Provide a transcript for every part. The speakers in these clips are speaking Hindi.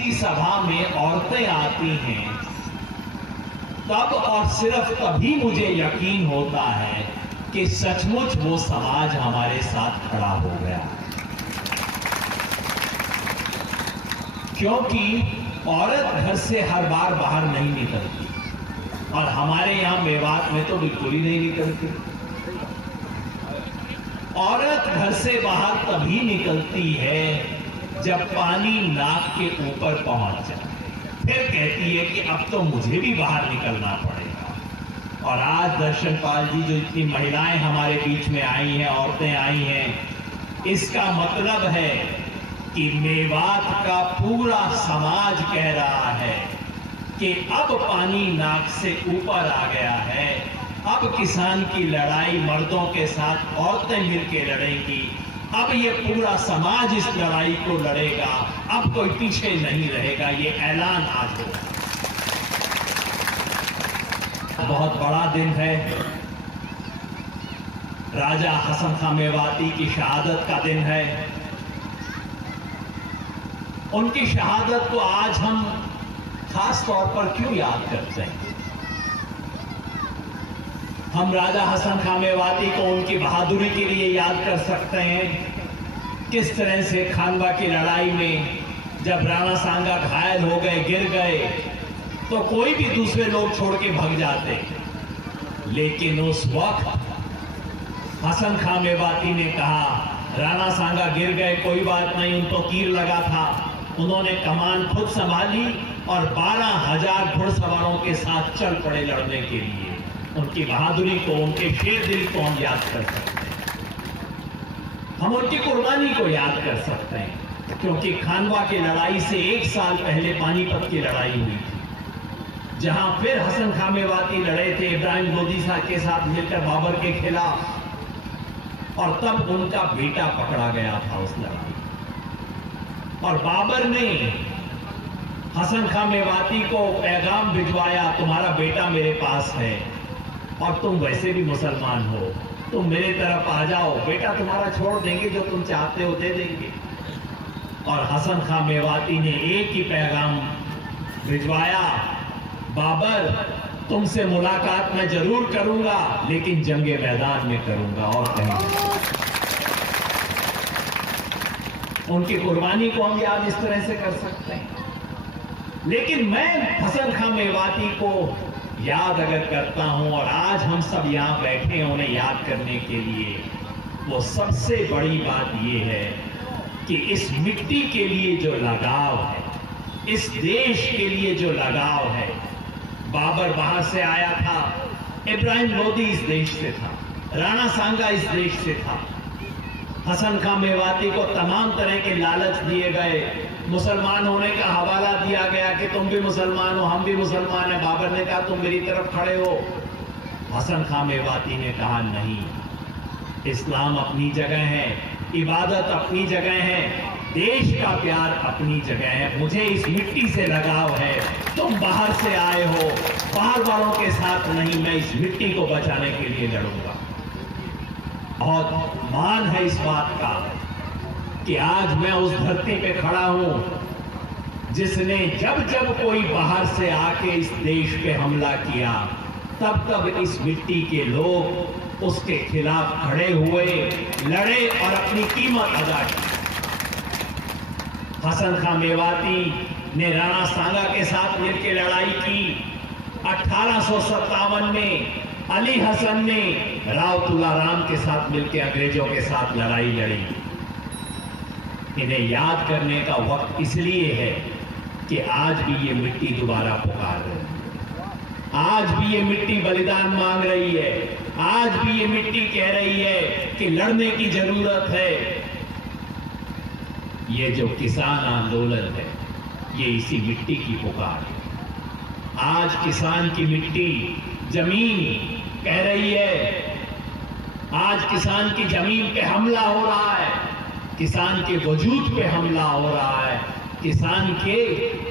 किसी सभा में औरतें आती हैं, तब और सिर्फ तभी मुझे यकीन होता है कि सचमुच वो समाज हमारे साथ खड़ा हो गया। क्योंकि औरत घर से हर बार बाहर नहीं निकलती, और हमारे यहां मेवात में तो बिल्कुल ही नहीं निकलती। औरत घर से बाहर तभी निकलती है जब पानी नाक के ऊपर पहुंच जाए, फिर कहती है कि अब तो मुझे भी बाहर निकलना पड़ेगा। और आज दर्शनपाल जी, जो इतनी महिलाएं हमारे बीच में आई हैं, औरतें आई हैं, इसका मतलब है कि मेवात का पूरा समाज कह रहा है कि अब पानी नाक से ऊपर आ गया है। अब किसान की लड़ाई मर्दों के साथ औरतें मिलकर लड़ेंगी। अब ये पूरा समाज इस लड़ाई को लड़ेगा, अब कोई पीछे नहीं रहेगा। ये ऐलान आज होगा। बहुत बड़ा दिन है, राजा हसन खां मेवाती की शहादत का दिन है। उनकी शहादत को आज हम खास तौर पर क्यों याद करते हैं? हम राजा हसन खां मेवाती को उनकी बहादुरी के लिए याद कर सकते हैं। किस तरह से खानवा की लड़ाई में जब राणा सांगा घायल हो गए, गिर गए, तो कोई भी दूसरे लोग छोड़ के भाग जाते, लेकिन उस वक्त हसन खां मेवाती ने कहा, राणा सांगा गिर गए, कोई बात नहीं, उनको तीर लगा था। उन्होंने कमान खुद संभाली और 12,000 घुड़सवारों के साथ चल पड़े लड़ने के लिए। उनकी बहादुरी को, उनके शेर दिल को हम याद कर सकते हैं। हम उनकी कुर्बानी को याद कर सकते हैं, क्योंकि खानवा की लड़ाई से 1 साल पहले पानीपत की लड़ाई हुई थी, जहां फिर हसन खां मेवाती लड़े थे इब्राहिम लोदी साहब के साथ मिलकर बाबर के खिलाफ, और तब उनका बेटा पकड़ा गया था उस लड़ाई। और बाबर ने हसन खां मेवाती को पैगाम भिजवाया, तुम्हारा बेटा मेरे पास है और तुम वैसे भी मुसलमान हो, तुम मेरे तरफ आ जाओ, बेटा तुम्हारा छोड़ देंगे, जो तुम चाहते हो दे देंगे। और हसन खां मेवाती ने एक ही पैगाम भिजवाया, बाबर तुमसे मुलाकात मैं जरूर करूंगा, लेकिन जंगे मैदान में करूंगा और कहीं। उनकी कुर्बानी को हम याद इस तरह से कर सकते हैं। लेकिन मैं हसन खां मेवाती को याद अगर करता हूं, और आज हम सब यहां बैठे हैं उन्हें याद करने के लिए, वो सबसे बड़ी बात यह है कि इस मिट्टी के लिए जो लगाव है, इस देश के लिए जो लगाव है। बाबर बाहर से आया था, इब्राहिम लोदी इस देश से था, राणा सांगा इस देश से था। हसन खां मेवाती को तमाम तरह के लालच दिए गए, मुसलमान होने का हवाला दिया गया कि तुम भी मुसलमान हो, हम भी मुसलमान हैं। बाबर ने कहा तुम मेरी तरफ खड़े हो। हसन खां मेवाती ने कहा नहीं, इस्लाम अपनी जगह है, इबादत अपनी जगह है, देश का प्यार अपनी जगह है, मुझे इस मिट्टी से लगाव है। तुम बाहर से आए हो, बाहर वालों के साथ नहीं, मैं इस मिट्टी को बचाने के लिए लड़ूंगा। बहुत मान है इस बात का कि आज मैं उस धरती पे खड़ा हूं जिसने जब जब कोई बाहर से आके इस देश पे हमला किया, तब तब इस मिट्टी के लोग उसके खिलाफ खड़े हुए, लड़े और अपनी कीमत अदा की। हसन खां मेवाती ने राणा सांगा के साथ मिलकर लड़ाई की। 1857 में अली हसन ने राव तुलाराम के साथ मिलकर अंग्रेजों के साथ लड़ाई लड़ी। इन्हें याद करने का वक्त इसलिए है कि आज भी ये मिट्टी दोबारा पुकार रही है, आज भी ये मिट्टी बलिदान मांग रही है, आज भी ये मिट्टी कह रही है कि लड़ने की जरूरत है। ये जो किसान आंदोलन है, ये इसी मिट्टी की पुकार है। आज किसान की मिट्टी, जमीन कह रही है, आज किसान की जमीन पे हमला हो रहा है, किसान के वजूद पे हमला हो रहा है, किसान के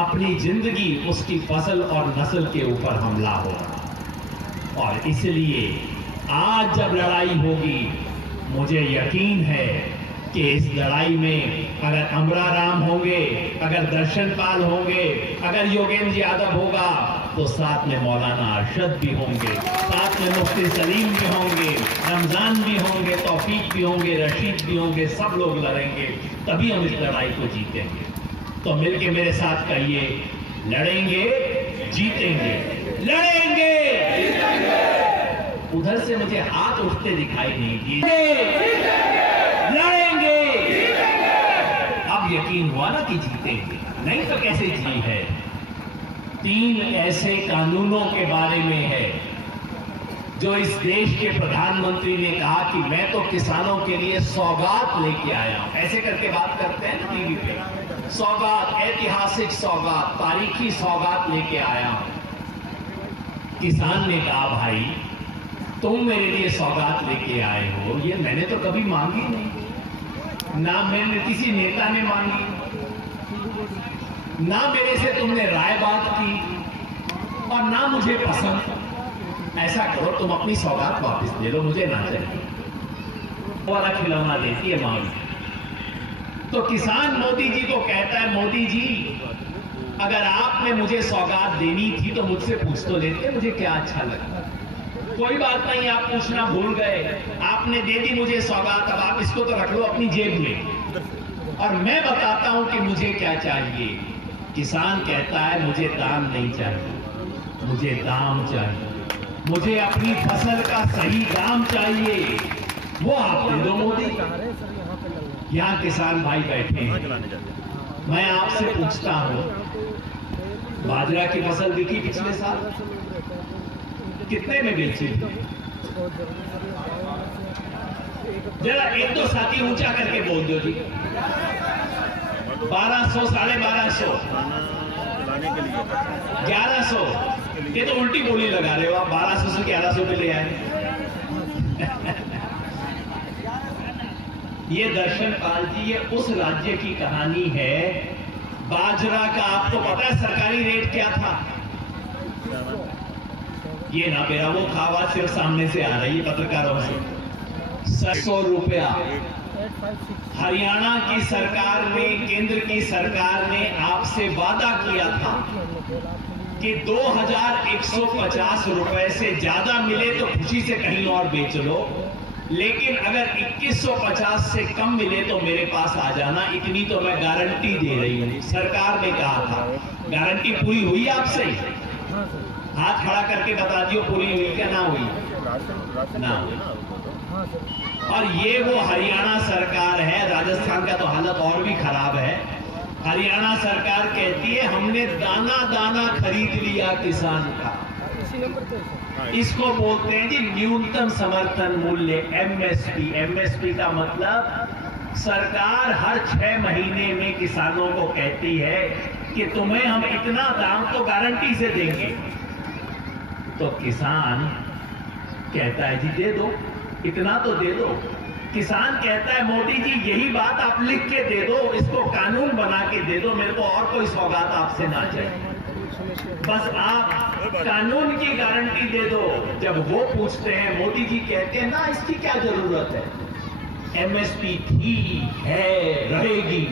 अपनी जिंदगी, उसकी फसल और नस्ल के ऊपर हमला हो रहा है। और इसलिए आज जब लड़ाई होगी, मुझे यकीन है कि इस लड़ाई में अगर अमराराम होंगे, अगर दर्शन पाल होंगे, अगर योगेंद्र यादव होगा, तो साथ में मौलाना अरशद भी होंगे, साथ में मुफ्ती सलीम भी होंगे, रमजान भी होंगे, तौफीक भी होंगे, रशीद भी होंगे, सब लोग लड़ेंगे, तभी हम इस लड़ाई को जीतेंगे। तो मिलके मेरे साथ कहिए, लड़ेंगे जीतेंगे, लड़ेंगे जीतेंगे। उधर से मुझे हाथ उठते दिखाई नहीं दिए। लड़ेंगे जीतेंगे। अब यकीन हुआ ना कि जीतेंगे, नहीं तो कैसे जी है। 3 ऐसे कानूनों के बारे में है जो इस देश के प्रधानमंत्री ने कहा कि मैं तो किसानों के लिए सौगात लेके आया हूं। ऐसे करके बात करते हैं ना टीवी पे, सौगात, ऐतिहासिक सौगात, तारीखी सौगात लेके आया हूं। किसान ने कहा, भाई तुम मेरे लिए सौगात लेके आए हो, ये मैंने तो कभी मांगी नहीं, ना मैंने किसी नेता ने मांगी, ना मेरे से तुमने राय बात की, और ना मुझे पसंद। ऐसा करो, तुम अपनी सौगात वापस दे लो, मुझे ना चाहिए। वाला खिलौना देती है मां। तो किसान मोदी जी को कहता है, मोदी जी अगर आपने मुझे सौगात देनी थी तो मुझसे पूछ तो लेते, मुझे क्या अच्छा लगता। कोई बात नहीं, आप पूछना भूल गए, आपने दे दी मुझे सौगात, अब आप इसको तो रख लो अपनी जेब में, और मैं बताता हूं कि मुझे क्या चाहिए। किसान कहता है, मुझे दाम नहीं चाहिए, मुझे दाम चाहिए, मुझे अपनी फसल का सही दाम चाहिए, वो आप दे दो मोदी। यहां किसान भाई बैठे हैं, मैं आपसे पूछता हूं, बाजरा की फसल बिकी पिछले साल कितने में बेची? जरा एक दो साथी ऊंचा करके बोल दो जी। 1200, 1250, 1100। ये तो उल्टी बोली लगा रहे हो आप, 1200 से 1100 पे ले आए। ये दर्शन पाल जी, ये उस राज्य की कहानी है। बाजरा का आपको पता है सरकारी रेट क्या था? ये ना मेरा वो आवाज सिर्फ सामने से आ रही है पत्रकारों से। 700 रुपया। हरियाणा की सरकार ने, केंद्र की सरकार ने आपसे वादा किया था कि 2150 रुपए से ज्यादा मिले तो खुशी से कहीं और बेच लो, लेकिन अगर 2150 से कम मिले तो मेरे पास आ जाना, इतनी तो मैं गारंटी दे रही हूं। सरकार ने कहा था। गारंटी पूरी हुई आपसे? हाथ खड़ा करके बता दियो पूरी हुई क्या ना हुई? ना हुई। और ये वो हरियाणा सरकार है, राजस्थान का तो हालत और भी खराब है। हरियाणा सरकार कहती है हमने दाना दाना खरीद लिया किसान का। इसको बोलते हैं जी न्यूनतम समर्थन मूल्य, एमएसपी। एमएसपी का मतलब सरकार हर 6 महीने में किसानों को कहती है कि तुम्हें हम इतना दाम तो गारंटी से देंगे। तो किसान कहता है जी दे दो, इतना तो दे दो। किसान कहता है मोदी जी यही बात आप लिख के दे दो, इसको कानून बना के दे दो, मेरे को और कोई सौगात आपसे ना चाहिए, बस आप कानून की गारंटी दे दो। जब वो पूछते हैं, मोदी जी कहते हैं ना इसकी क्या जरूरत है, एमएसपी थी, है, रहेगी।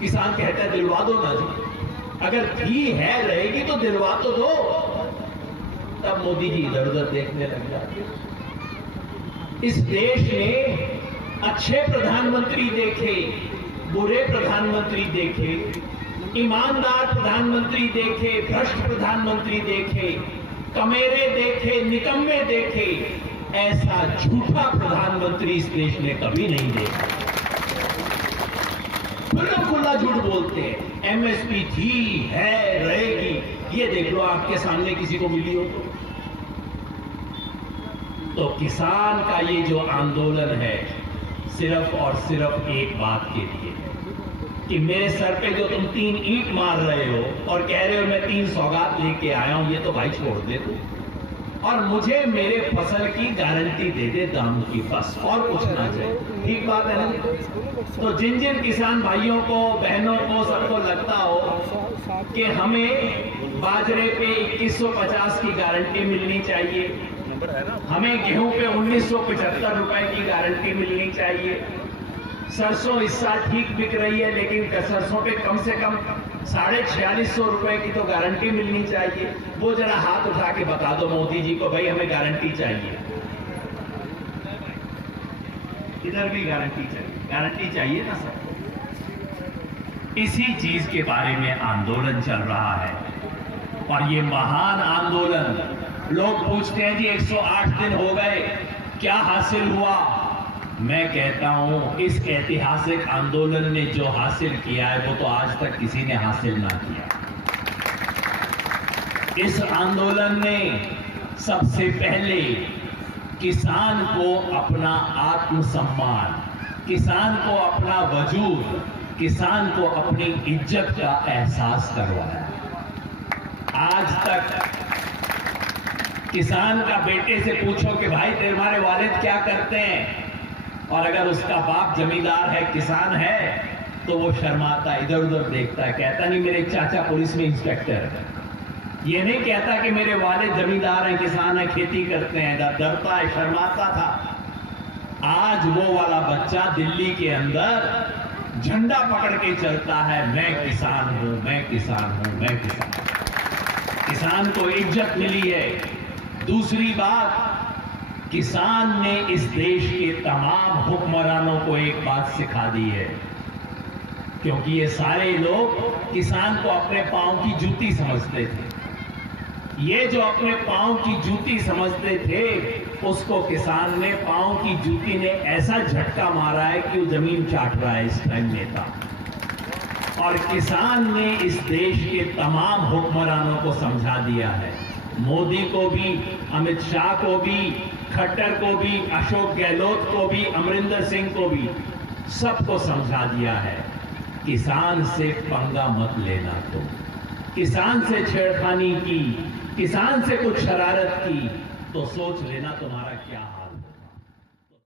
किसान कहता है दिलवा दो ना जी, अगर थी है रहेगी तो दिलवा तो दो। तब मोदी जी इधर उधर देखने लग जाते। इस देश ने अच्छे प्रधानमंत्री देखे, बुरे प्रधानमंत्री देखे, ईमानदार प्रधानमंत्री देखे, भ्रष्ट प्रधानमंत्री देखे, कमेरे देखे, निकम्मे देखे, ऐसा झूठा प्रधानमंत्री इस देश ने कभी नहीं देखा। खुला झूठ बोलते हैं, एमएसपी थी, है, रहेगी। ये देख लो आपके सामने किसी को मिली हो तो किसान का ये जो आंदोलन है सिर्फ और सिर्फ एक बात के लिए है कि मेरे सर पे जो तुम 3 ईंट मार रहे हो और कह रहे हो मैं 3 सौगात लेके आया हूं, ये तो भाई छोड़ दे तू, और मुझे मेरे फसल की गारंटी दे दे दाम की, बस और कुछ ना चाहिए। ठीक बात है ना? तो जिन जिन किसान भाइयों को, बहनों को, सबको लगता हो कि हमें बाजरे पे 2150 की गारंटी मिलनी चाहिए, हमें गेहूं पे 1975 रुपए की गारंटी मिलनी चाहिए, सरसों इस साल ठीक बिक रही है, लेकिन सरसों पे कम से कम 4650 रुपए की तो गारंटी मिलनी चाहिए। वो जरा हाथ उठा के बता दो मोदी जी को, भाई हमें गारंटी चाहिए। इधर भी गारंटी चाहिए, गारंटी चाहिए ना सबको। इसी चीज के बारे में आंदोलन चल रहा है और ये महान आंदोलन, लोग पूछते हैं जी 108 दिन हो गए, क्या हासिल हुआ? मैं कहता हूं इस ऐतिहासिक आंदोलन ने जो हासिल किया है वो तो आज तक किसी ने हासिल ना किया। इस आंदोलन ने सबसे पहले किसान को अपना आत्मसम्मान, किसान को अपना वजूद, किसान को अपनी इज्जत का एहसास करवाया। आज तक किसान का बेटे से पूछो कि भाई तुम्हारे वालिद क्या करते हैं, और अगर उसका बाप जमींदार है, किसान है, तो वो शर्माता, इधर उधर देखता है, कहता नहीं मेरे चाचा पुलिस में इंस्पेक्टर है। ये नहीं कहता कि मेरे वालिद जमींदार हैं, किसान है, खेती करते हैं, डरता है, शर्माता था। आज वो वाला बच्चा दिल्ली के अंदर झंडा पकड़ के चलता है, मैं किसान हूं, मैं किसान हूं, मैं किसान हूं। किसान को इज्जत मिली है। दूसरी बात, किसान ने इस देश के तमाम हुक्मरानों को एक बात सिखा दी है, क्योंकि ये सारे लोग किसान को अपने पांव की जूती समझते थे। ये जो अपने पांव की जूती समझते थे, उसको किसान ने, पांव की जूती ने ऐसा झटका मारा है कि वो जमीन चाट रहा है इस टाइम नेता। और किसान ने इस देश के तमाम हुक्मरानों को समझा दिया है, मोदी को भी, अमित शाह को भी, खट्टर को भी, अशोक गहलोत को भी, अमरिंदर सिंह को भी, सबको समझा दिया है, किसान से पंगा मत लेना। तो किसान से छेड़खानी की, किसान से कुछ शरारत की, तो सोच लेना तुम्हारा क्या हाल है।